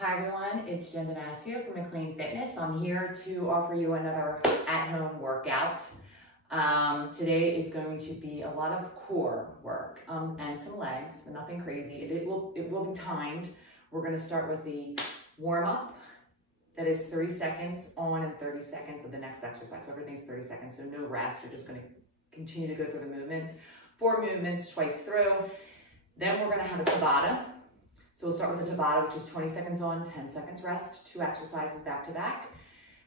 Hi everyone, it's Jen Damasio from McLean Fitness. I'm here to offer you another at-home workout. Today is going to be a lot of core work and some legs, but nothing crazy. It will be timed. We're going to start with the warm-up. That is 30 seconds on and 30 seconds of the next exercise. So everything's 30 seconds, so no rest. You're just going to continue to go through the movements. 4 movements twice through. Then we're going to have a Tabata. So we'll start with the Tabata, which is 20 seconds on, 10 seconds rest, 2 exercises back to back.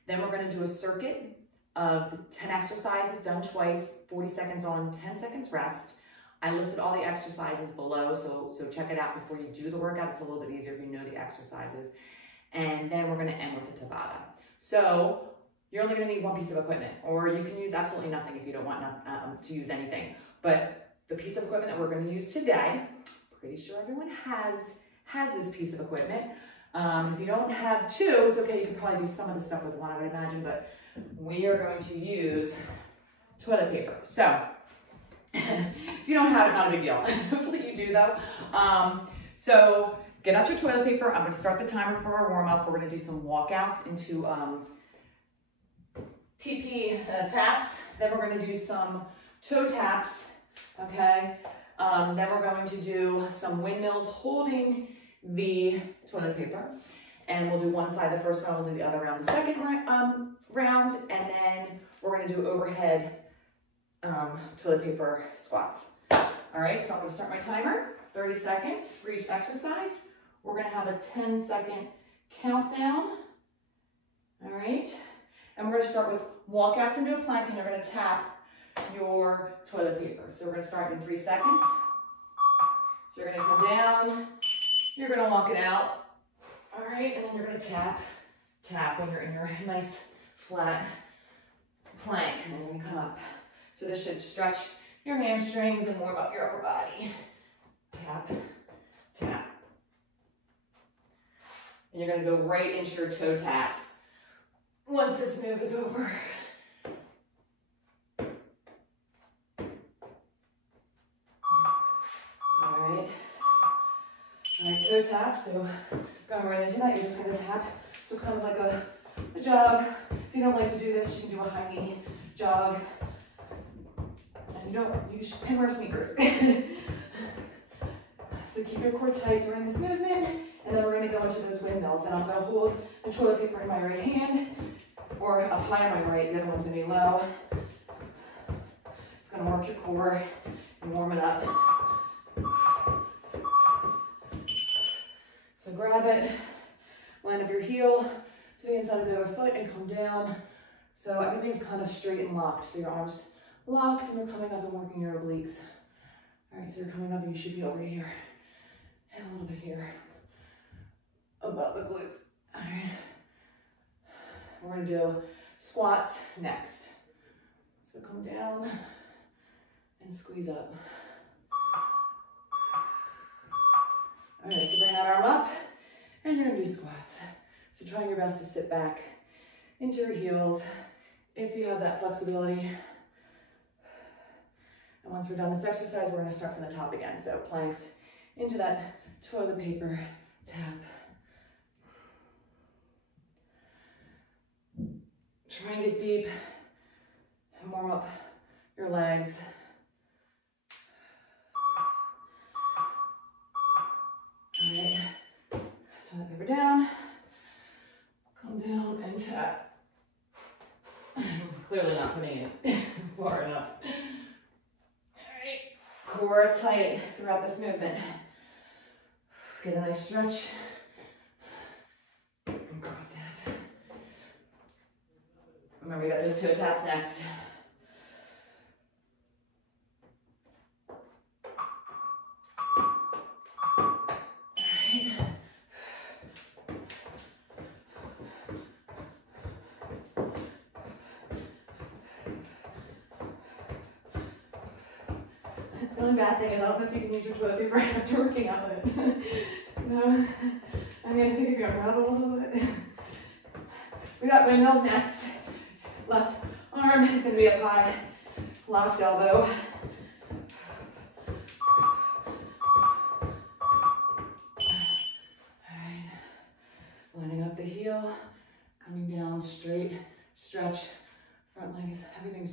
Then we're going to do a circuit of 10 exercises done twice, 40 seconds on, 10 seconds rest. I listed all the exercises below, so check it out before you do the workout. It's a little bit easier if you know the exercises. And then we're going to end with the Tabata. So you're only going to need one piece of equipment, or you can use absolutely nothing if you don't want to use anything. But the piece of equipment that we're going to use today, pretty sure everyone has this piece of equipment. If you don't have 2, it's okay. You can probably do some of the stuff with 1, I would imagine, but we are going to use toilet paper. So if you don't have it, not a big deal. Hopefully you do though. So get out your toilet paper. I'm going to start the timer for our warm up. We're going to do some walkouts into TP taps. Then we're going to do some toe taps. Okay. Then we're going to do some windmills holding the toilet paper, and we'll do one side the first round, we'll do the other round the second round, and then we're going to do overhead toilet paper squats. All right, so I'm going to start my timer, 30 seconds for each exercise. We're going to have a 10-second countdown. All right, and we're going to start with walkouts into a plank, and you're going to tap your toilet paper. So we're going to start in 3 seconds. So you're going to come down, you're going to walk it out, all right, and then you're going to tap when you're in your nice flat plank, and then you're going to come up. So this should stretch your hamstrings and warm up your upper body. Tap, tap. And you're going to go right into your toe taps once this move is over. All right, toe tap, so going right into that, you're just going to tap. So kind of like a jog. If you don't like to do this, you can do a high knee jog. And you can wear sneakers. So keep your core tight during this movement, and then we're going to go into those windmills. And I'm going to hold the toilet paper in my right hand, or up high on my right, the other one's going to be low. It's going to work your core and warm it up. So grab it, line up your heel to the inside of the other foot and come down. So everything's kind of straight and locked. So your arms locked and you're coming up and working your obliques. All right, so you're coming up and you should feel right here and a little bit here above the glutes. All right, we're gonna do squats next. So come down and squeeze up. All right, so bring that arm up, and you're gonna do squats. So trying your best to sit back into your heels if you have that flexibility. And once we're done this exercise, we're gonna start from the top again. So planks into that toilet paper tap. Try and get deep and warm up your legs. All right, toilet paper down, come down and tap. Clearly not putting it far enough. All right, core tight throughout this movement. Get a nice stretch and cross tap. Remember, we got those toe taps next. The only bad thing is I don't know if you can use your toilet paper after working out with it. No, I mean, I think if you unravel a little bit. We got windmills next. Left arm is going to be up high, locked elbow.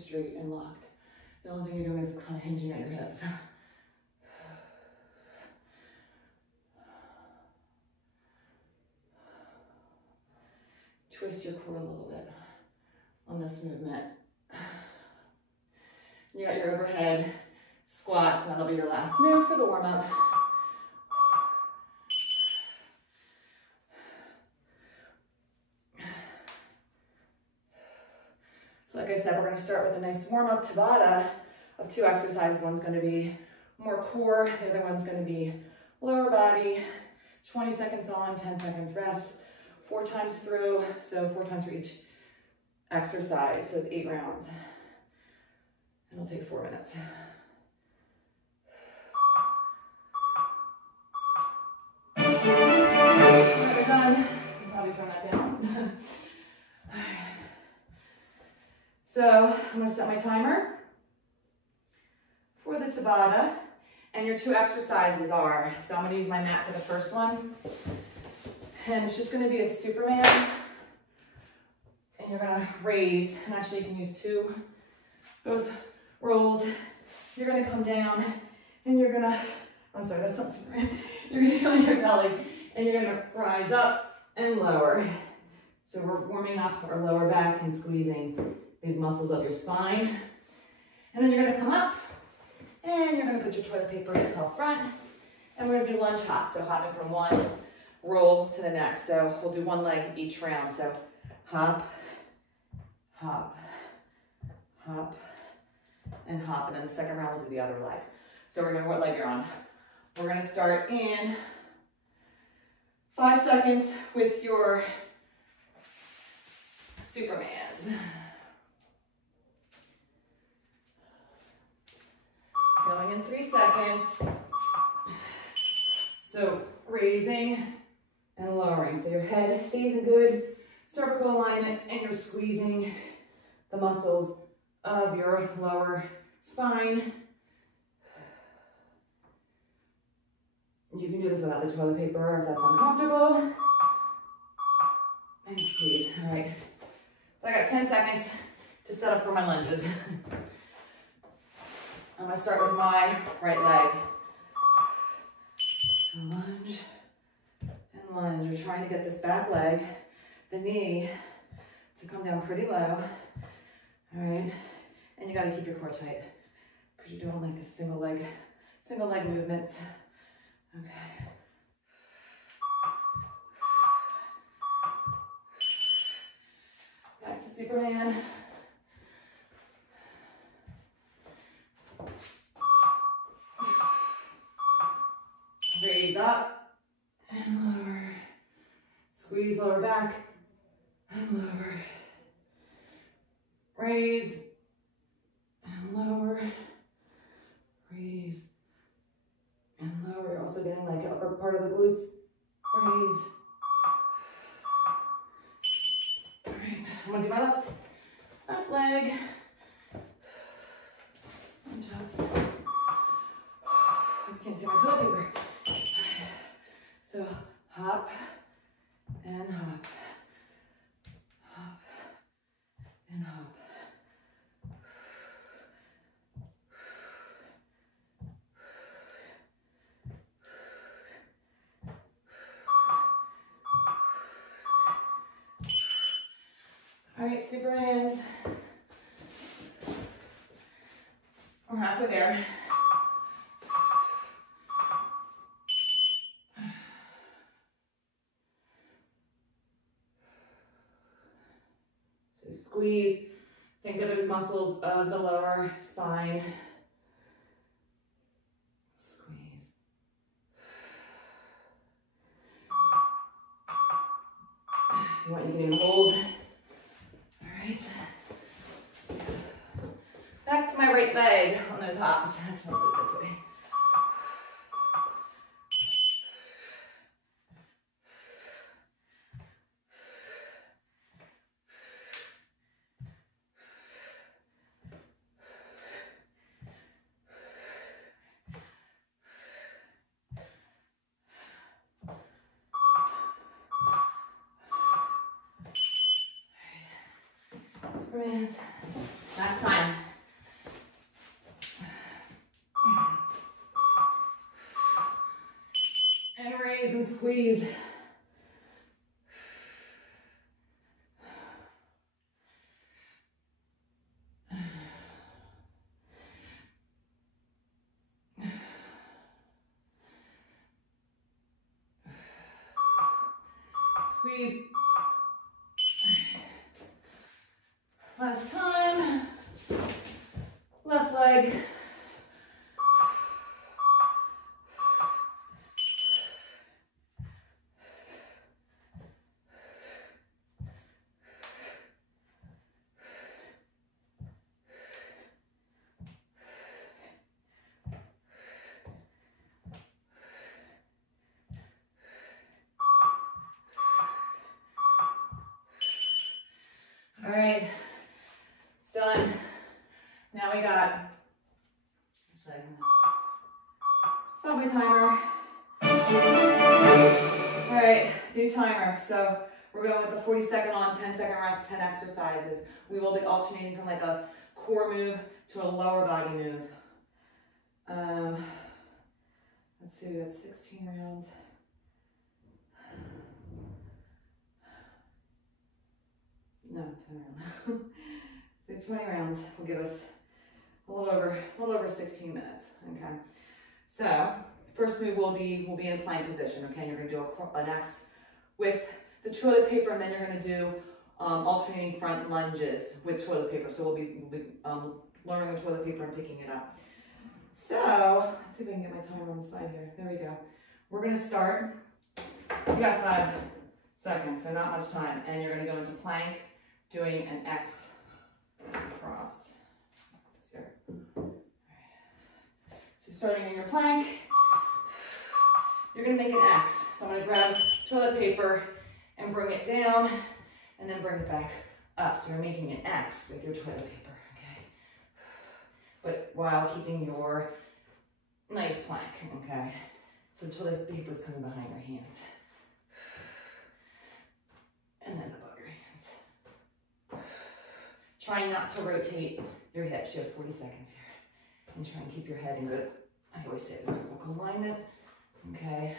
straight and locked. The only thing you're doing is kind of hinging at your hips. Twist your core a little bit on this movement. You got your overhead squats, and that'll be your last move for the warm-up. So like I said, we're going to start with a nice warm-up Tabata of 2 exercises. One's going to be more core, the other one's going to be lower body. 20 seconds on, 10 seconds rest, 4 times through, so 4 times for each exercise, so it's 8 rounds. And it'll take 4 minutes. When we're done, you can probably turn that down. So I'm going to set my timer for the Tabata, and your 2 exercises are, so I'm going to use my mat for the first one, and it's just going to be a Superman, and you're going to raise, and actually you can use both rolls. You're going to come down, and you're going to, oh sorry, that's not Superman, you're going to go on your belly, and you're going to rise up and lower. So we're warming up our lower back and squeezing these muscles of your spine. And then you're going to come up, and you're going to put your toilet paper out front, and we're going to do lunge hops, so hopping from one roll to the next. So we'll do 1 leg each round. So hop, hop, hop, and hop, and then the second round we'll do the other leg. So remember what leg you're on. We're going to start in 5 seconds with your Supermans. Going in 3 seconds. So raising and lowering. So your head stays in good cervical alignment, and you're squeezing the muscles of your lower spine. You can do this without the toilet paper if that's uncomfortable. And squeeze. All right. So I got 10 seconds to set up for my lunges. I'm going to start with my right leg. So lunge and lunge. You're trying to get this back leg, the knee, to come down pretty low. All right. And you got to keep your core tight because you're doing like this single leg movements. Okay. Back to Superman. Raise up and lower. Squeeze lower back and lower. Raise and lower. Raise and lower. You're also getting like upper part of the glutes. Raise. All right, I'm gonna do my left leg. Lunge hops. You can't see my toilet paper. So hop and hop. Hop and hop. All right, Supermans. We're halfway there. So squeeze. Think of those muscles of the lower spine. Squeeze. If you want, you can even hold. Back to my right leg on those hops. I'll do it this way. Supermans. Last time. Squeeze and squeeze. Squeeze. Last time. Left leg. All right, it's done. Now we got, stop my timer. All right, new timer. So we're going with the 40-second on, 10-second rest, 10 exercises. We will be alternating from like a core move to a lower body move. Let's see, we got 16 rounds. No, 10 rounds. So 20 rounds will give us a little over 16 minutes. Okay. So first move will be in plank position. Okay, and you're going to do an X with the toilet paper, and then you're going to do alternating front lunges with toilet paper. So we'll be lowering the toilet paper and picking it up. So let's see if I can get my timer on the side here. There we go. We're going to start. You got 5 seconds, so not much time, and you're going to go into plank, doing an X cross. Here. All right. So starting in your plank, you're going to make an X. So I'm going to grab toilet paper and bring it down, and then bring it back up. So you're making an X with your toilet paper, okay? But while keeping your nice plank, okay? So the toilet paper is coming behind your hands. And then above your hands. Try not to rotate your hips. You have 40 seconds here. And try and keep your head in good, I always say the cervical alignment. Okay.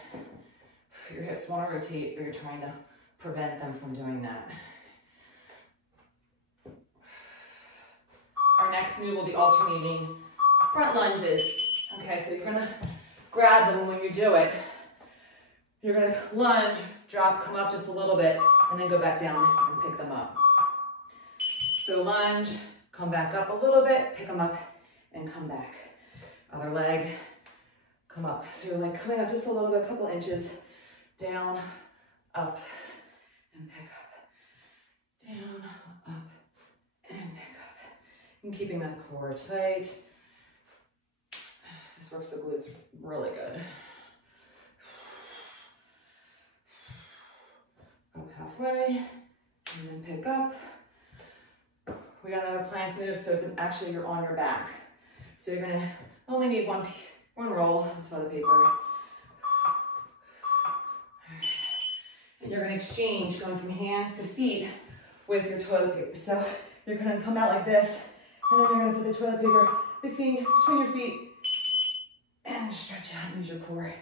Your hips want to rotate, but you're trying to prevent them from doing that. Our next move will be alternating front lunges. Okay, so you're gonna grab them when you do it. You're gonna lunge, drop, come up just a little bit, and then go back down and pick them up. So lunge, come back up a little bit, pick them up, and come back. Other leg, come up. So you're like coming up just a little bit, a couple inches, down, up, and pick up. Down, up, and pick up. And keeping that core tight. This works the glutes really good. Up halfway, and then pick up. We got another plank move, so it's actually you're on your back. So you're gonna only need one roll of toilet paper. And you're gonna exchange, going from hands to feet with your toilet paper. So you're gonna come out like this, and then you're gonna put the toilet paper between your feet, and stretch out and use your core.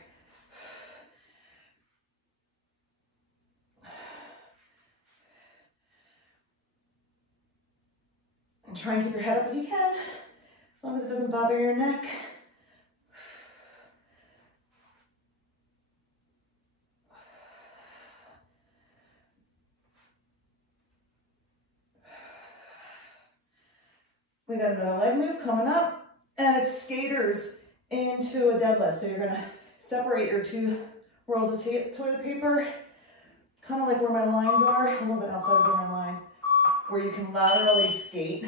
And try and keep your head up if you can, as long as it doesn't bother your neck. We got another leg move coming up, and it's skaters into a deadlift. So you're gonna separate your 2 rolls of toilet paper, kind of like where my lines are, a little bit outside of where my lines, where you can laterally skate.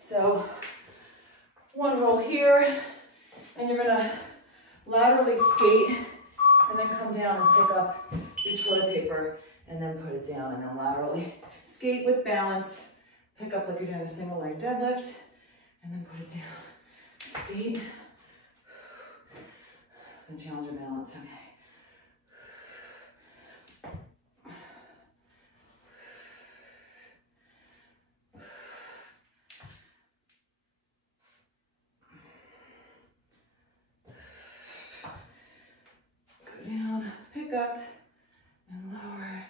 So 1 roll here, and you're gonna laterally skate, and then come down and pick up your toilet paper, and then put it down, and then laterally skate with balance, pick up like you're doing a single leg deadlift, and then put it down, skate. It's gonna challenge your balance, okay. Down, pick pick up and lower.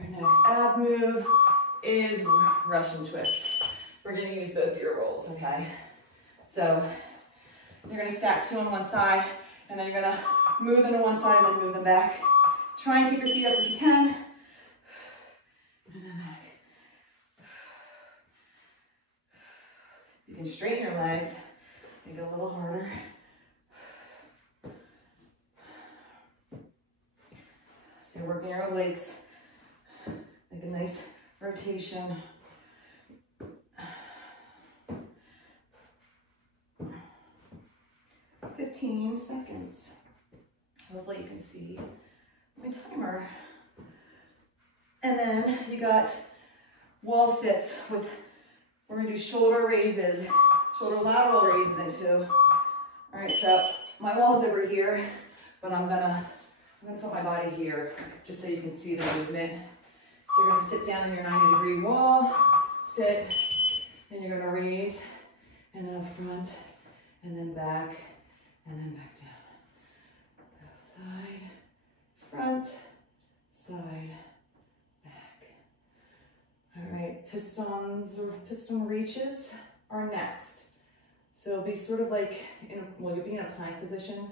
Your next ab move is Russian twist. We're gonna use both of your rolls, okay? So you're gonna stack two on one side, and then you're gonna move them to one side and then move them back. Try and keep your feet up if you can. And then back. You can straighten your legs, make it a little harder. So you're working your obliques. Make a nice rotation. 15 seconds. Hopefully you can see my timer. And then you got wall sits with, we're gonna do shoulder raises, shoulder lateral raises into. All right, so my wall's over here, but I'm gonna put my body here just so you can see the movement. So you're gonna sit down in your 90-degree wall, sit, and you're gonna raise, and then up front, and then back, and then back down. Side, front, side, back. All right, pistons or piston reaches are next. So it'll be sort of like, you'll be in a plank position,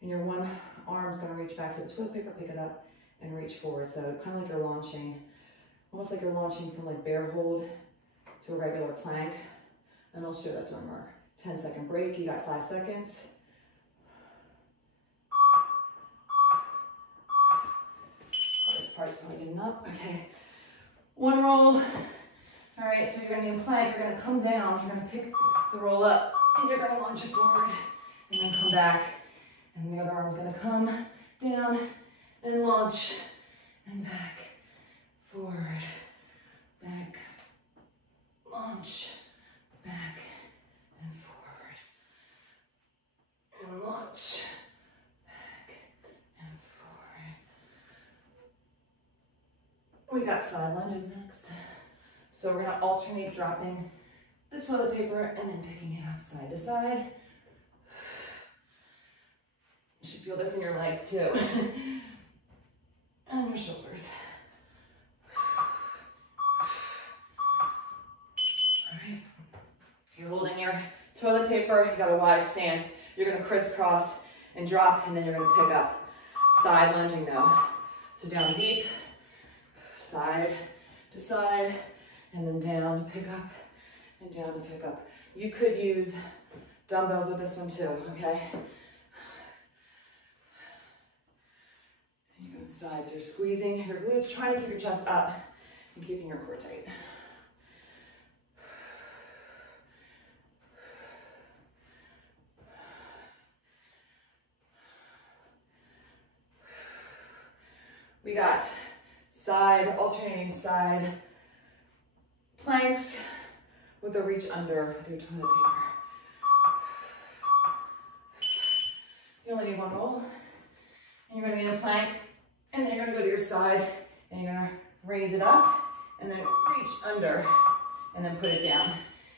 and your one arm's gonna reach back to the toilet paper, pick it up, and reach forward. So kind of like you're launching, almost like you're launching from like bear hold to a regular plank. And I'll show that during our 10-second break. You got 5 seconds. This part's probably getting up. Okay, one roll. All right, so you're gonna be in plank. You're gonna come down. You're gonna pick the roll up, and you're gonna launch it forward, and then come back. And the other arm's gonna come down and launch, and back, forward, back, launch, back, and forward, and launch, back, and forward. We got side lunges next. So we're gonna alternate dropping the toilet paper and then picking it up side to side. You should feel this in your legs too. And your shoulders. All right. You're holding your toilet paper, you got a wide stance. You're gonna crisscross and drop, and then you're gonna pick up. Side lunging though. So down deep, side to side, and then down to pick up, and down to pick up. You could use dumbbells with this one too, okay? You go inside, so you're squeezing your glutes, trying to keep your chest up and keeping your core tight. We got alternating side planks with a reach under with your toilet paper. You only need one roll. And you're gonna be in a plank, and then you're gonna go to your side, and you're gonna raise it up, and then reach under, and then put it down.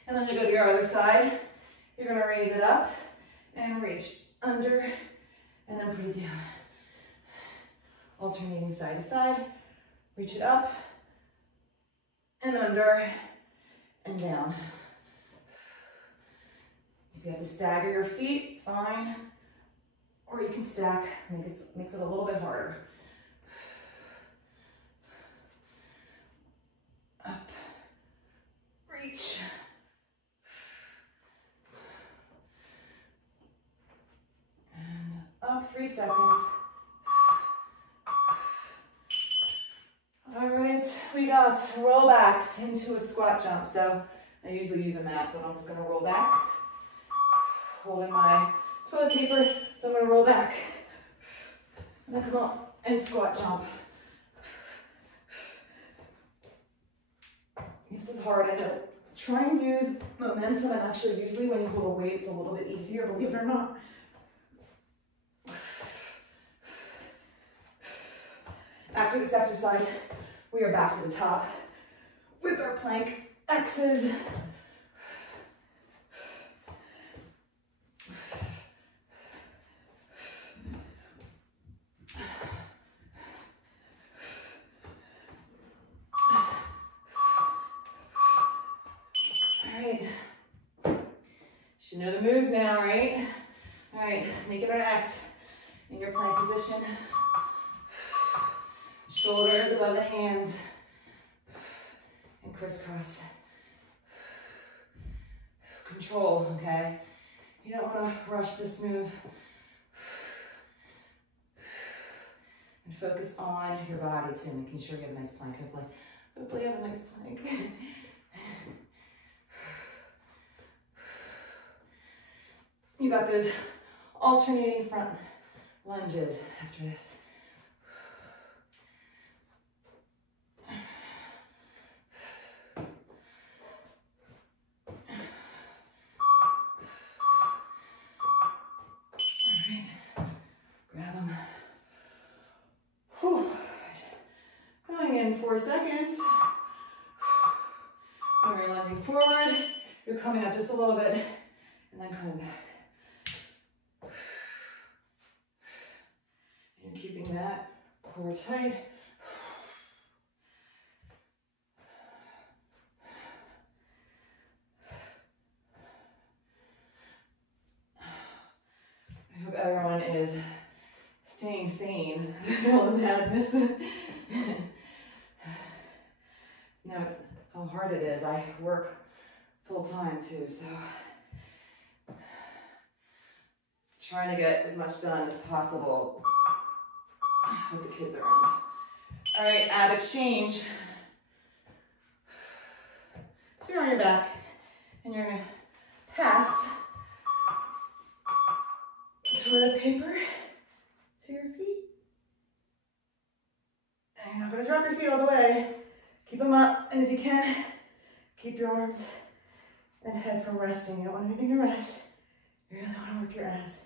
And then you go to your other side, you're gonna raise it up, and reach under, and then put it down. Alternating side to side, reach it up, and under, and down. If you have to stagger your feet, it's fine. Or you can stack, makes it a little bit harder. Up, reach. And up, 3 seconds. All right, we got rollbacks into a squat jump. So I usually use a mat, but I'm just gonna roll back, holding my toilet paper. So I'm gonna roll back, and then come up and squat jump. This is hard, I know. Try and use momentum, and actually usually when you hold a weight, it's a little bit easier, believe it or not. After this exercise, we are back to the top with our plank X's. Should know the moves now, right? All right, make it an X in your plank position. Shoulders above the hands. And crisscross. Control, okay? You don't want to rush this move. And focus on your body too, making sure you have a nice plank. Hopefully you have a nice plank. You got those alternating front lunges after this. Grab them. Whew. Going in 4 seconds. When you're lunging forward, you're coming up just a little bit and then coming back. And keeping that core tight. I hope everyone is staying sane through all the madness. No, it's how hard it is. I work full time too, so trying to get as much done as possible with the kids around. All right, ab exchange. So you're on your back and you're gonna pass toilet paper to your feet. And you're not gonna drop your feet all the way. Keep them up, and if you can, keep your arms and head from resting. You don't want anything to rest. You really want to work your abs.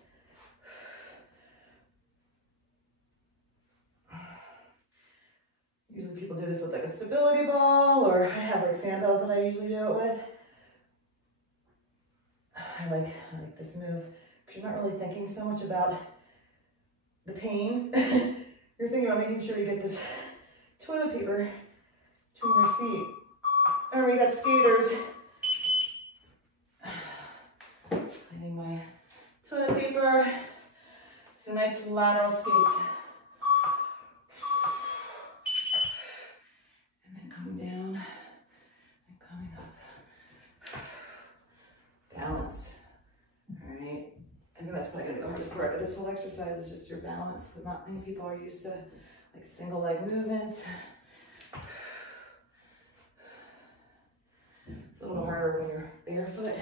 Usually people do this with like a stability ball, or I have like sandbells that I usually do it with. I like this move because you're not really thinking so much about the pain. You're thinking about making sure you get this toilet paper between your feet. And we got skaters. Finding my toilet paper. So nice lateral skates. And then coming down and coming up. Balance. All right. I think that's probably gonna be the hardest part of this whole exercise is just your balance, because not many people are used to like single leg movements. It's a little harder when you're barefoot.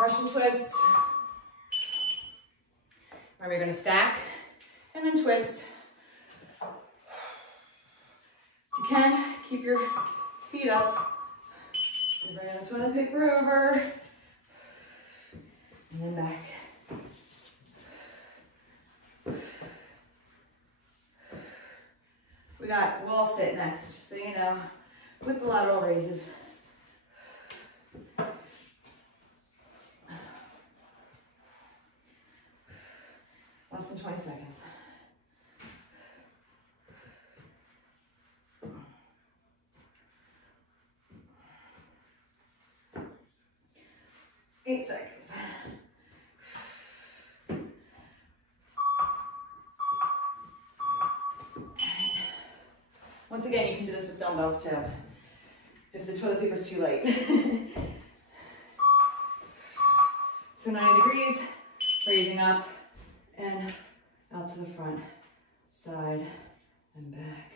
Russian twists. Where we're going to stack and then twist. If you can, keep your feet up. So bring the toilet paper over and then back. We got wall sit next, just so you know, with the lateral raises. Less than 20 seconds. Eight seconds. Once again, you can do this with dumbbells too, if the toilet paper is too light. So 90 degrees, raising up and out to the front, side, and back.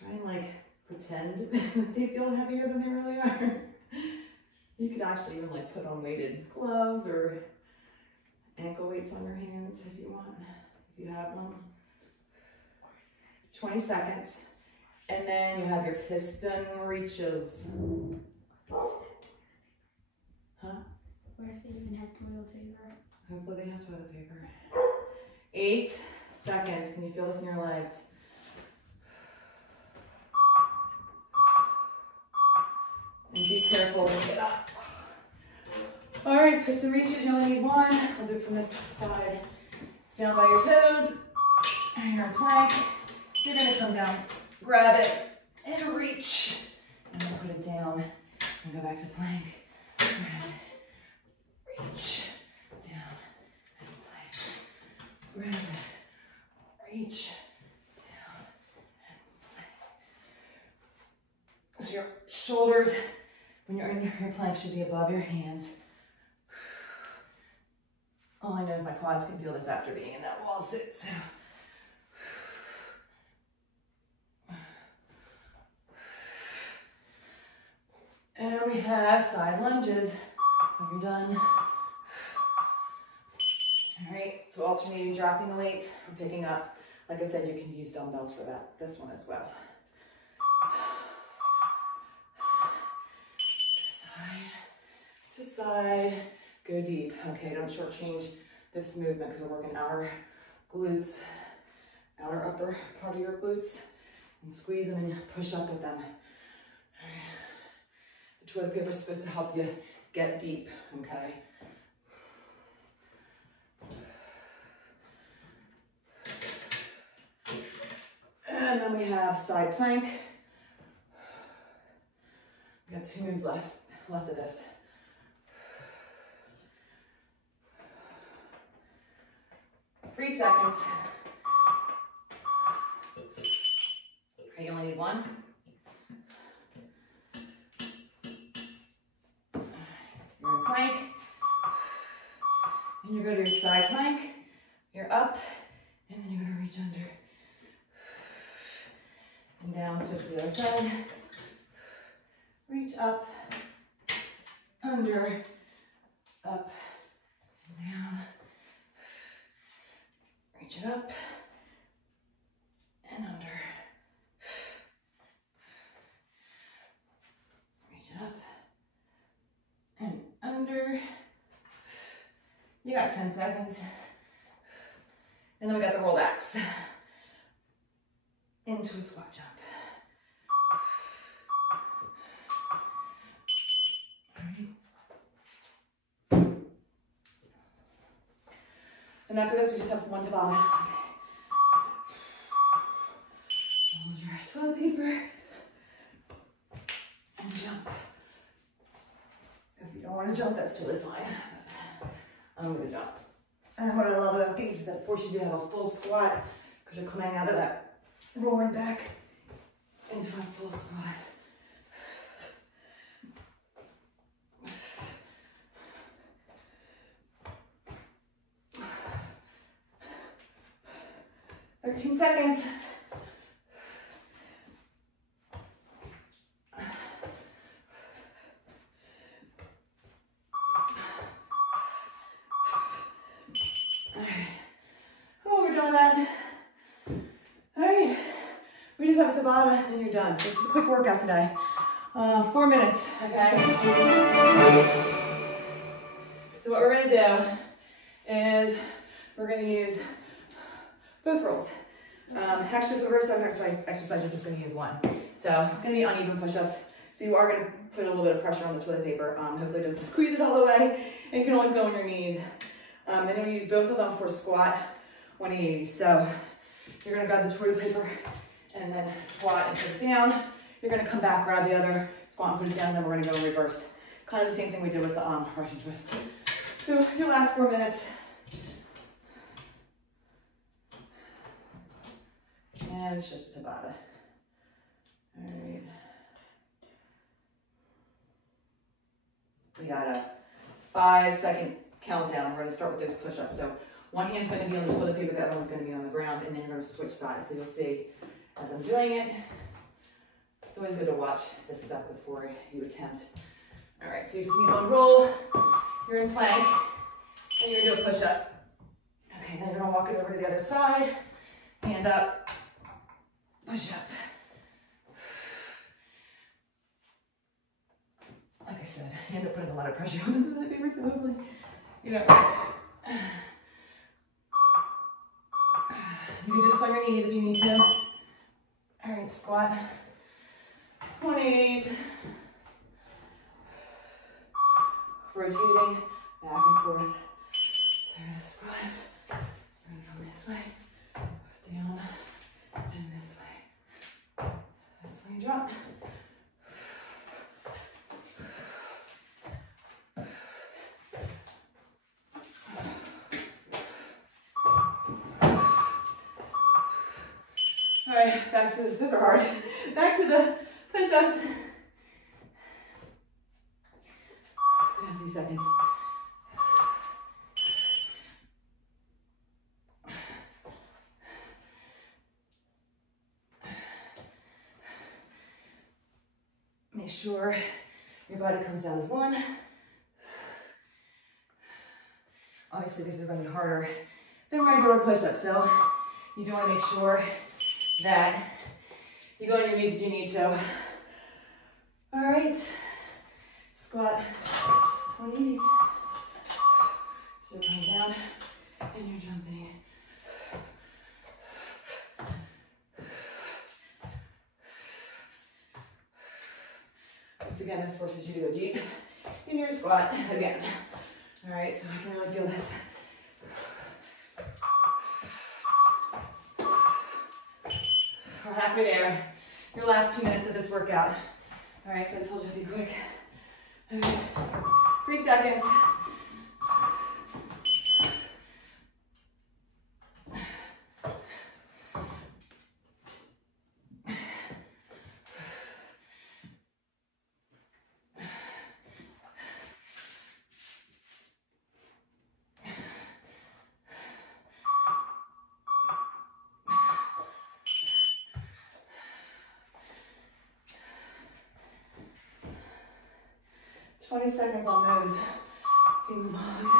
Try and like pretend that they feel heavier than they really are. You could actually even like put on weighted gloves or ankle weights on your hands if you want, if you have one. 20 seconds. And then you have your piston reaches. Huh? What if they even have toilet paper? Hopefully they have toilet paper. 8 seconds. Can you feel this in your legs? And be careful when you get up. All right, piston reaches, you only need one. I'll do it from this side. Stand by your toes. And you're in plank. You're gonna come down, grab it, and reach. And then put it down, and go back to plank. Grab it, reach, down, and plank. Grab it, reach, down, and plank. So your shoulders, when you're in your plank, should be above your hands. All I know is my quads can feel this after being in that wall sit. So. And we have side lunges when you're done. All right, so alternating dropping the weights or picking up. Like I said, you can use dumbbells for that. This one as well. To side, go deep. Okay, don't shortchange this movement because we're working outer glutes, outer upper part of your glutes, and squeeze them and push up with them. The toilet paper is supposed to help you get deep, okay? And then we have side plank. We got 2 moves left of this. Three seconds. Okay, you only need one. You're in plank. And you go to your side plank. You're up, and then you're gonna reach under. And down, switch to the other side. Reach up, under, up, and down. Reach it up, and under. Reach it up, and under. You got 10 seconds. And then we got the rollbacks. Into a squat jump. And after this, we just have one Tabata. Hold your toilet paper and jump. If you don't want to jump, that's totally fine. I'm going to jump. And what I love about these is that it forces you to have a full squat because you're coming out of that rolling back into a full squat. – 13 seconds. All right. Oh, we're done with that. All right. We just have a Tabata and then you're done. So this is a quick workout today. 4 minutes, okay? So what we're gonna do is we're gonna use both rolls. Actually, for the first exercise, you're just going to use one. So it's going to be uneven push-ups. So you are going to put a little bit of pressure on the toilet paper. Hopefully it doesn't squeeze it all the way. And you can always go on your knees. And then we use both of them for squat 180. So you're going to grab the toilet paper and then squat and put it down. You're going to come back, grab the other, squat and put it down, and then we're going to go in reverse. Kind of the same thing we did with the Russian twist. So your last 4 minutes. And it's just a Tabata. All right. We got a 5-second countdown. We're going to start with those push-ups. So one hand's going to be on the toilet paper, the other one's going to be on the ground, and then you're going to switch sides. So you'll see as I'm doing it. It's always good to watch this stuff before you attempt. All right, so you just need one roll. You're in plank, and you're going to do a push-up. Okay, then you're going to walk it over to the other side. Hand up. Push up. Like I said, I end up putting a lot of pressure on the toilet paper, so hopefully, you know. You can do this on your knees if you need to. All right, squat. 180s. rotating back and forth. So we're gonna squat, we're gonna come this way, down, and this way. This way, drop. All right, back to this. These are hard. Back to the push-ups. A few seconds. Make sure your body comes down as one. Obviously, these are going to be harder than regular push-ups, so you do want to make sure that you go on your knees if you need to. All right, squat on your knees. So you're coming down and you're jumping. Once again, this forces you to go deep in your squat again. All right, so I can really feel this. We're halfway there. Your last 2 minutes of this workout. All right, so I told you to be quick. All right, 3 seconds. $20 seconds on those seems long.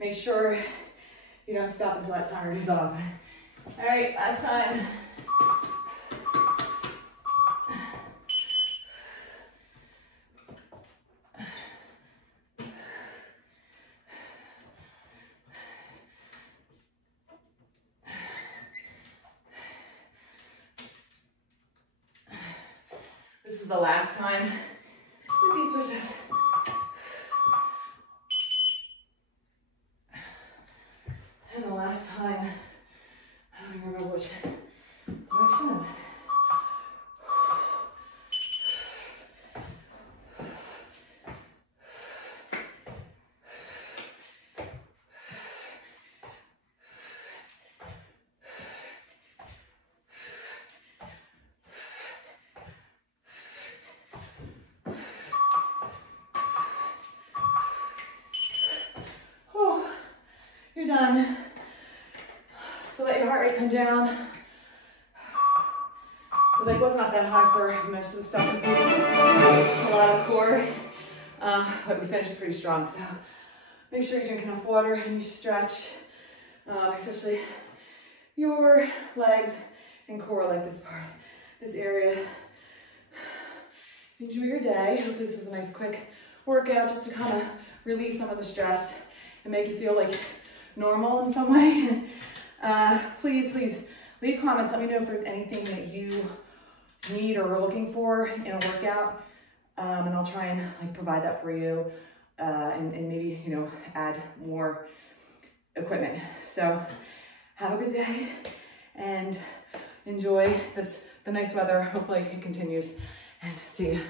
Make sure you don't stop until that timer goes off. All right, last time. This is the last time with these push-ups. And the last time, I don't remember which direction. Oh, you're done. So let your heart rate come down. The leg was not that high for most of the stuff. This is a lot of core, but we finished pretty strong. So make sure you drink enough water and you stretch, especially your legs and core, like this part, this area. Enjoy your day. Hopefully this is a nice quick workout just to kind of release some of the stress and make you feel like normal in some way. Please leave comments. Let me know if there's anything that you need or are looking for in a workout, and I'll try and like provide that for you, and maybe, you know, add more equipment. So have a good day and enjoy the nice weather. Hopefully it continues, and see you.